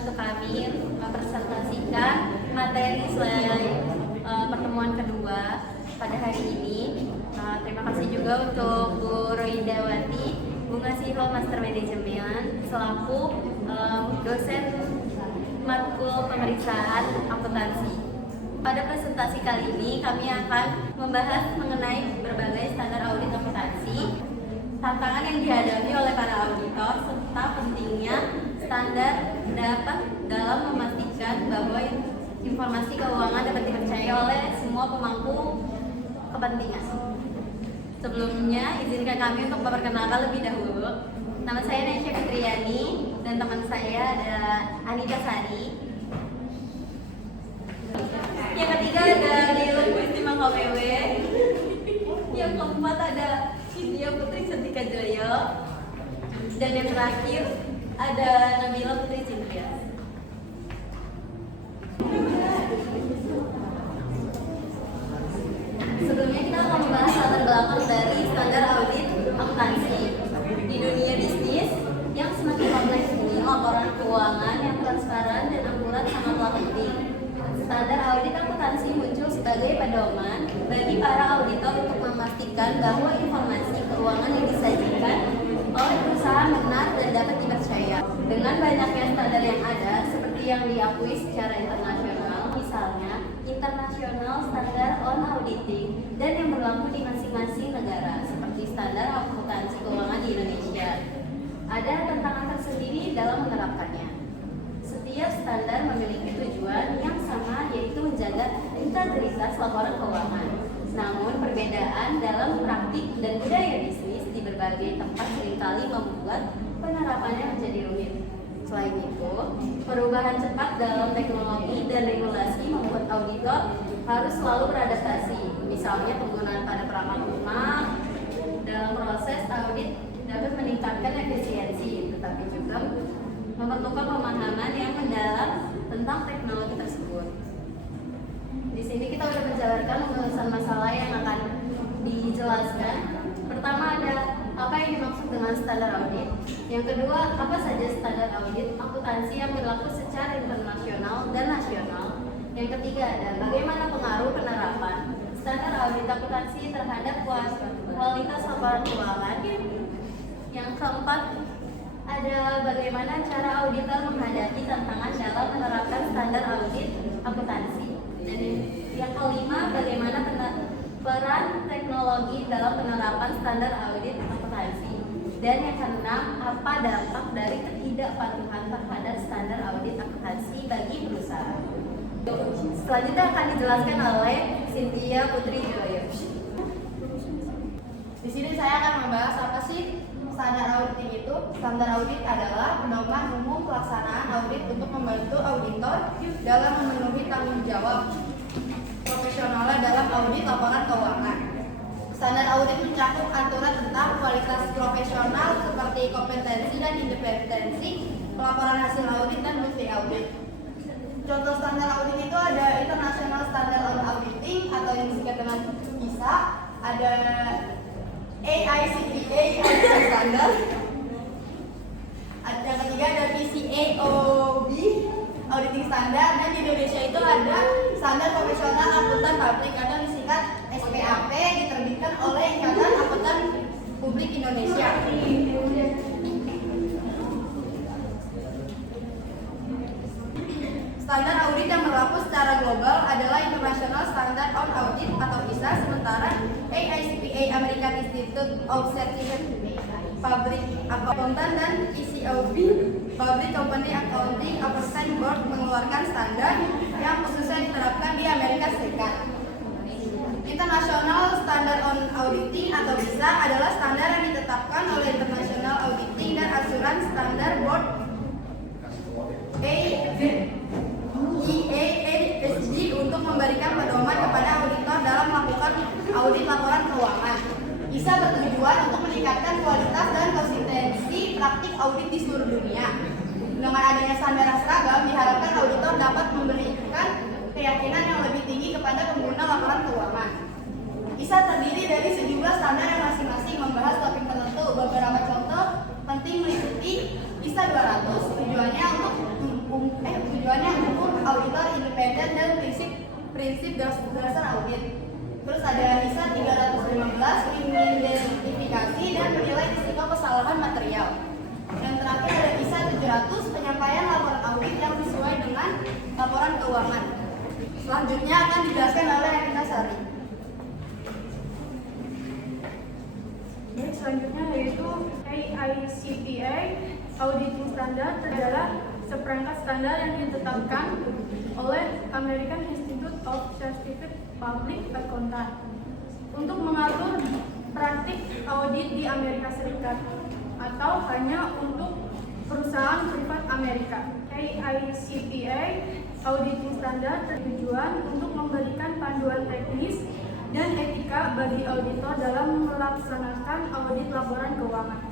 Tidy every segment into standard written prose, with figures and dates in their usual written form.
untuk kami mempresentasikan materi slide pertemuan kedua pada hari ini. Terima kasih juga untuk Bu Roindawati, Bu Ngasiho Master Manajemen selaku dosen matkul pemeriksaan akuntansi. Pada presentasi kali ini kami akan membahas mengenai berbagai standar audit akuntansi, tantangan yang dihadapi oleh para auditor, serta pentingnya standar dapat dalam memastikan bahwa informasi keuangan dapat dipercaya oleh semua pemangku kepentingan. Sebelumnya, izinkan kami untuk memperkenalkan lebih dahulu. Nama saya Nesya Fitriani dan teman saya ada Anita Sari. Yang ketiga ada Nilun Kristima KPW. Yang keempat ada Cynthia Putri Sentika Joyo. Dan yang terakhir ada Nabila Putri Cynthia. Sebelumnya kita akan membahas latar belakang dari standar audit akuntansi. Di dunia bisnis yang semakin kompleks ini, laporan keuangan yang transparan dan akurat sangatlah penting. Standar audit akuntansi muncul sebagai pedoman bagi para auditor untuk memastikan bahwa informasi keuangan yang disajikan oleh perusahaan benar dan dapat dipercaya. Dengan banyaknya standar yang ada, seperti yang diakui secara internasional, misalnya International Standard on Auditing, dan yang berlaku di masing-masing negara, seperti standar akuntansi keuangan di Indonesia. Ada tantangan tersendiri dalam menerapkannya. Setiap standar memiliki tujuan yang sama, yaitu menjaga integritas laporan keuangan. Namun, perbedaan dalam praktik dan budaya bisnis di berbagai tempat seringkali membuat penerapannya menjadi rumit. Selain itu, perubahan cepat dalam teknologi dan regulasi membuat auditor harus selalu beradaptasi. Misalnya, penggunaan pada perangkat lunak dalam proses audit dapat meningkatkan efisiensi, tetapi juga memerlukan pemahaman yang mendalam tentang teknologi tersebut. Di sini kita sudah menjabarkan ulasan masalah yang akan dijelaskan. Pertama ada apa yang dimaksud dengan standar audit. Yang kedua, apa saja standar audit akuntansi yang berlaku secara internasional dan nasional. Yang ketiga ada bagaimana pengaruh penerapan standar audit akuntansi terhadap kualitas laporan keuangan. Yang keempat ada bagaimana cara auditor menghadapi tantangan dalam menerapkan standar audit akuntansi. Dan yang kelima, bagaimana peran teknologi dalam penerapan standar audit akuntansi. Dan yang keenam, apa dampak dari ketidakpatuhan terhadap standar audit akuntansi bagi perusahaan. Selanjutnya akan dijelaskan oleh Cynthia Putri Joyo. Di sini saya akan membahas apa sih standar auditing itu. Standar audit adalah pedoman umum pelaksanaan audit untuk membantu auditor dalam memenuhi tanggung jawab profesionalnya dalam audit laporan keuangan. Standar audit mencakup aturan tentang kualitas profesional seperti kompetensi dan independensi, pelaporan hasil audit dan multi audit. Contoh standar audit itu ada International Standard on Auditing atau yang disingkat dengan ISA, ada AICPA Auditing Standard. Yang ketiga ada PCAOB Auditing Standard, dan di Indonesia itu ada Standar Profesional Akuntan Publik atau disingkat SPAP, diterbitkan oleh Ikatan Akuntan Publik Indonesia. Standar audit yang berlaku secara global adalah International Standard on Audit atau ISA, sementara AICPA American Institute of Certified Public Accountant dan PCAOB Public Company Accounting Oversight Board mengeluarkan standar yang khususnya diterapkan di Amerika Serikat. International Standard on Auditing atau ISA adalah standar yang ditetapkan oleh International Auditing dan Assurance Standard Board IASB untuk memberikan pedoman kepada auditor dalam melakukan audit laporan keuangan. ISA bertujuan untuk meningkatkan kualitas dan konsistensi praktik audit di seluruh dunia. Dengan adanya standar yang seragam, diharapkan auditor dapat memberikan keyakinan yang lebih tinggi kepada pengguna laporan keuangan. ISA terdiri dari sejumlah standar yang masing-masing membahas topik tertentu. Beberapa contoh penting meliputi ISA 200, tujuannya untuk tujuannya untuk auditor independen dan prinsip dasar audit. Terus ada ISA 315 mengidentifikasi dan menilai risiko kesalahan material. Yang terakhir ada ISA 700 penyampaian laporan audit yang sesuai dengan laporan keuangan. Selanjutnya akan dijelaskan oleh Erina Sari. Selanjutnya yaitu AICPA Auditing Standard adalah seperangkat standar yang ditetapkan oleh American Institute of Certified Public Accountant untuk mengatur praktik audit di Amerika Serikat atau hanya untuk perusahaan privat Amerika. AICPA Auditing Standard bertujuan untuk memberikan panduan teknis dan etika bagi auditor dalam melaksanakan audit laporan keuangan.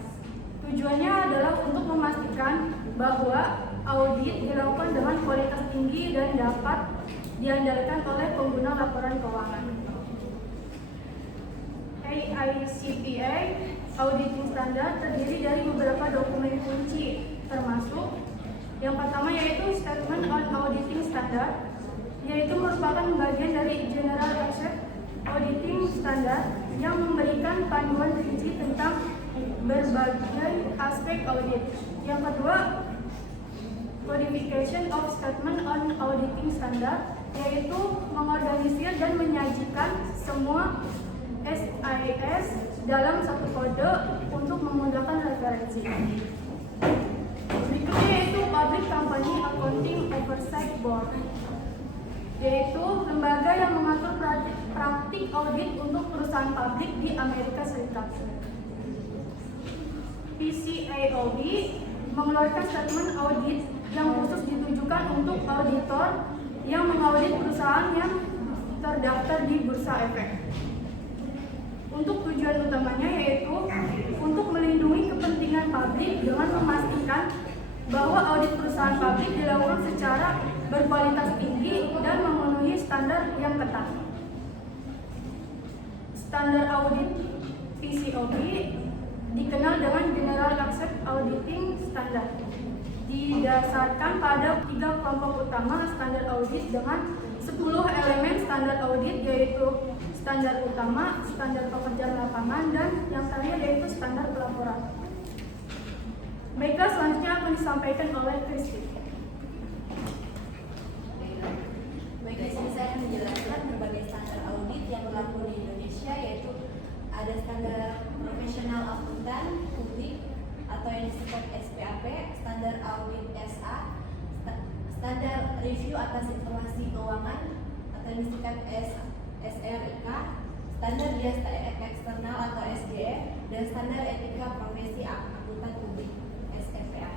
Tujuannya adalah untuk memastikan bahwa audit dilakukan dengan kualitas tinggi dan dapat diandalkan oleh pengguna laporan keuangan. AICPA Auditing Standard terdiri dari beberapa dokumen kunci, termasuk yang pertama yaitu Statement on Auditing Standard, yaitu merupakan bagian dari General Accept Auditing Standard yang memberikan panduan rinci tentang berbagai aspek audit. Yang kedua, Codification of Statement on Auditing Standard, yaitu mengorganisir dan menyajikan semua SIS dalam satu kode untuk memudahkan referensi. Berikutnya yaitu Public Company Accounting Oversight Board, yaitu lembaga yang mengatur praktik audit untuk perusahaan publik di Amerika Serikat. PCAOB mengeluarkan statement audit yang khusus ditujukan untuk auditor yang mengaudit perusahaan yang terdaftar di Bursa Efek. Untuk tujuan utamanya yaitu untuk melindungi kepentingan publik dengan memastikan bahwa audit perusahaan publik dilakukan secara berkualitas tinggi dan memenuhi standar yang ketat. Standar audit PCAOB dikenal dengan General Accept Auditing Standard. Didasarkan pada 3 kelompok utama standar audit dengan 10 elemen standar audit, yaitu standar utama, standar pekerjaan lapangan, dan yang terakhir yaitu standar pelaporan. Baiklah, selanjutnya akan disampaikan oleh Kristi. Baik, di sini saya akan menjelaskan berbagai standar audit yang berlaku di Indonesia, yaitu ada standar profesional akuntan publik atau yang disebut SPAP, standar audit SA, standar review atas informasi keuangan atau yang disebut SRIK, standar jasa eksternal atau SJE, dan standar etika profesi akuntan publik SFPA.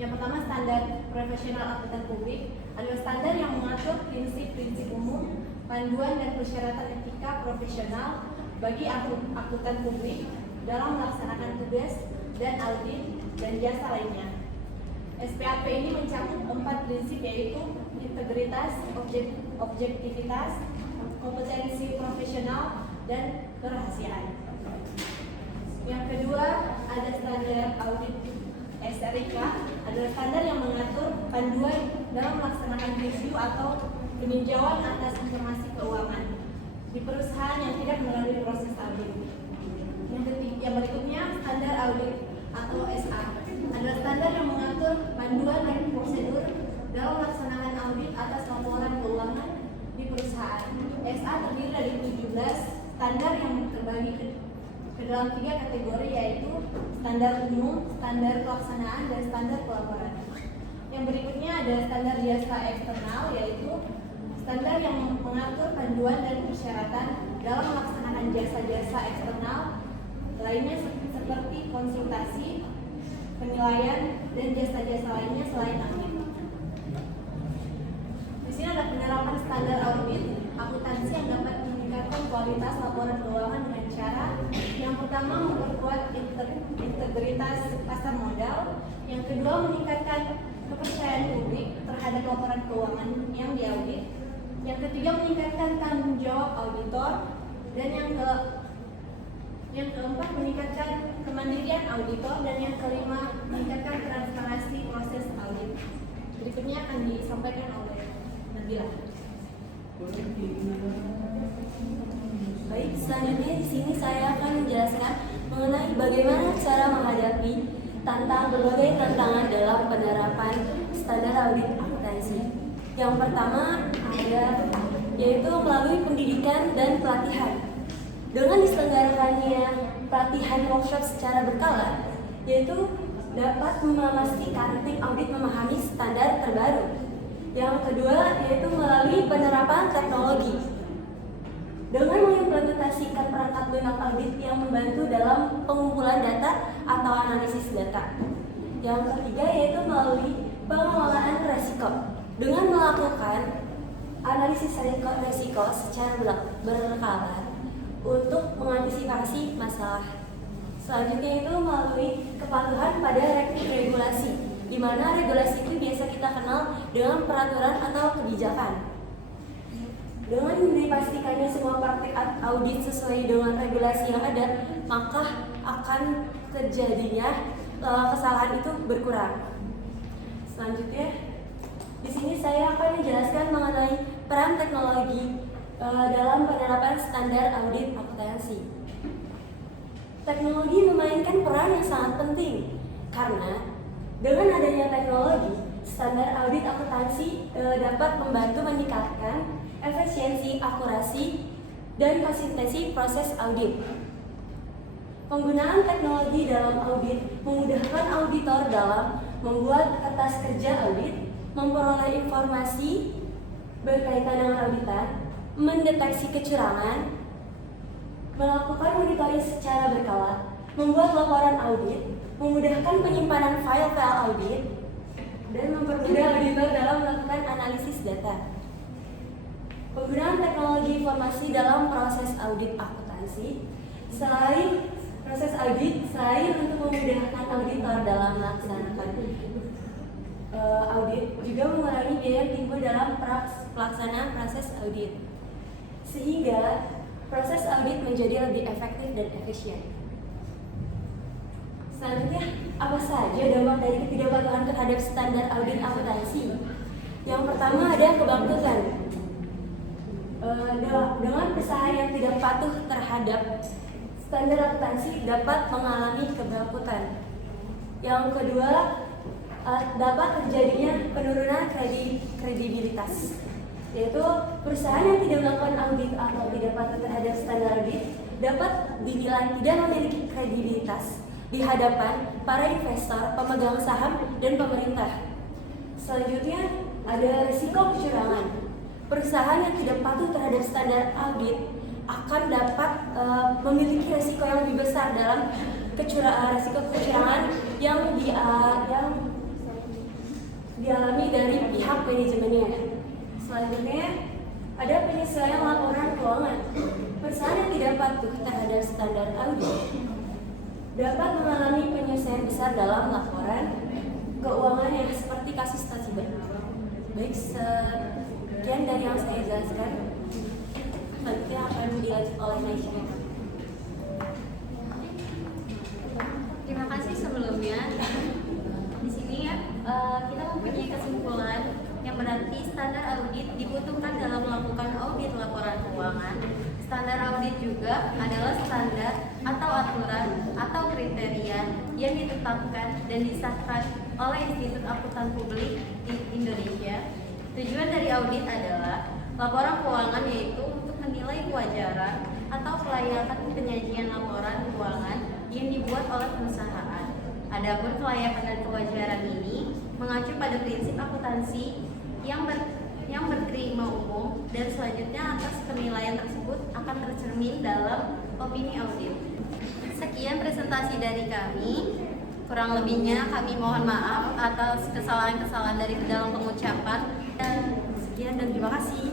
Yang pertama, standar profesional akuntan publik adalah standar yang mengatur prinsip-prinsip umum, panduan dan persyaratan etika profesional bagi akuntan publik dalam melaksanakan tugas dan audit dan jasa lainnya. SPAP ini mencakup 4 prinsip, yaitu integritas, objektivitas, kompetensi profesional, dan kerahasiaan. Yang kedua, ada standar audit SRIK, adalah standar yang mengatur panduan dalam melaksanakan review atau peninjauan atas informasi keuangan di perusahaan yang tidak melalui proses audit. Yang berikutnya, standar audit atau SA, adalah standar yang mengatur panduan dan prosedur dalam melaksanakan audit atas laporan keuangan di perusahaan. SA terdiri dari 17 standar yang terbagi ke dalam 3 kategori, yaitu standar umum, standar pelaksanaan, dan standar pelaporan. Yang berikutnya ada standar jasa eksternal, yaitu standar yang mengatur panduan dan persyaratan dalam melaksanakan jasa-jasa eksternal lainnya seperti konsultasi, penilaian, dan jasa-jasa lainnya selain audit. Di sini ada penerapan standar audit akuntansi yang dapat meningkatkan kualitas laporan keuangan dengan cara yang pertama memperkuat integritas pasar modal, yang kedua meningkatkan kepercayaan publik terhadap laporan keuangan yang diaudit, yang ketiga meningkatkan tanggung jawab auditor, dan yang keempat meningkatkan kemandirian auditor, dan yang kelima meningkatkan transparansi proses audit. Berikutnya akan disampaikan oleh Nabila. Baik, selanjutnya di sini saya akan menjelaskan mengenai bagaimana cara menghadapi berbagai tantangan dalam penerapan standar audit akuntansi. Yang pertama yaitu melalui pendidikan dan pelatihan. Dengan diselenggarakannya pelatihan workshop secara berkala, yaitu dapat memastikan tim audit memahami standar terbaru. Yang kedua yaitu melalui penerapan teknologi. Dengan mengimplementasikan perangkat lunak audit yang membantu dalam pengumpulan data atau analisis data. Yang ketiga yaitu melalui pengelolaan resiko. Dengan melakukan analisis resiko secara berkala untuk mengantisipasi masalah. Selanjutnya itu melalui kepatuhan pada regulasi, di mana regulasi itu biasa kita kenal dengan peraturan atau kebijakan. Dengan dipastikannya semua praktik audit sesuai dengan regulasi yang ada, maka akan terjadinya kesalahan itu berkurang. Selanjutnya, di sini saya akan menjelaskan mengenai peran teknologi dalam penerapan standar audit akuntansi. Teknologi memainkan peran yang sangat penting karena dengan adanya teknologi, standar audit akuntansi dapat membantu meningkatkan efisiensi, akurasi, dan konsistensi proses audit. Penggunaan teknologi dalam audit memudahkan auditor dalam membuat kertas kerja audit, memperoleh informasi berkaitan dengan auditan, mendeteksi kecurangan, melakukan monitoring secara berkala, membuat laporan audit, memudahkan penyimpanan file-file audit, dan mempermudah auditor dalam melakukan analisis data. Penggunaan teknologi informasi dalam proses audit akuntansi selain untuk memudahkan auditor dalam melaksanakan audit, juga mengurangi biaya yang timbul dalam pelaksanaan proses audit, sehingga proses audit menjadi lebih efektif dan efisien. Selanjutnya, apa saja dampak dari ketidakpatuhan terhadap standar audit akuntansi? Yang pertama ada kebangkrutan. Dengan perusahaan yang tidak patuh terhadap standar akuntansi dapat mengalami kebangkrutan. Yang kedua, dapat terjadinya penurunan kredibilitas, yaitu perusahaan yang tidak melakukan audit atau tidak patuh terhadap standar audit dapat dinilai tidak memiliki kredibilitas di hadapan para investor, pemegang saham, dan pemerintah. Selanjutnya ada risiko kecurangan. Perusahaan yang tidak patuh terhadap standar audit akan dapat memiliki risiko yang lebih besar dalam risiko kecurangan yang dialami dari pihak manajemennya. Selanjutnya ada penyesuaian laporan keuangan. Perusahaan yang tidak patuh terhadap standar audit dapat mengalami penyesuaian besar dalam laporan keuangan yang seperti kasus tersebut. Baik, sekian dari yang saya jelaskan. Selanjutnya akan dilanjut oleh Naisha. Terima kasih sebelumnya. Di sini kita mempunyai kesimpulan yang berarti standar audit dibutuhkan dalam melakukan audit laporan keuangan. Standar audit juga adalah standar atau aturan atau kriteria yang ditetapkan dan disahkan oleh Institut Akuntan Publik di Indonesia. Tujuan dari audit adalah laporan keuangan, yaitu untuk menilai kewajaran atau kelayakan penyajian laporan keuangan yang dibuat oleh perusahaan. Adapun kelayakan dan kewajaran ini mengacu pada prinsip akuntansi yang berterima umum, dan selanjutnya atas penilaian tersebut akan tercermin dalam opini audit. Sekian presentasi dari kami. Kurang lebihnya kami mohon maaf atas kesalahan-kesalahan dari dalam pengucapan. Dan sekian dan terima kasih.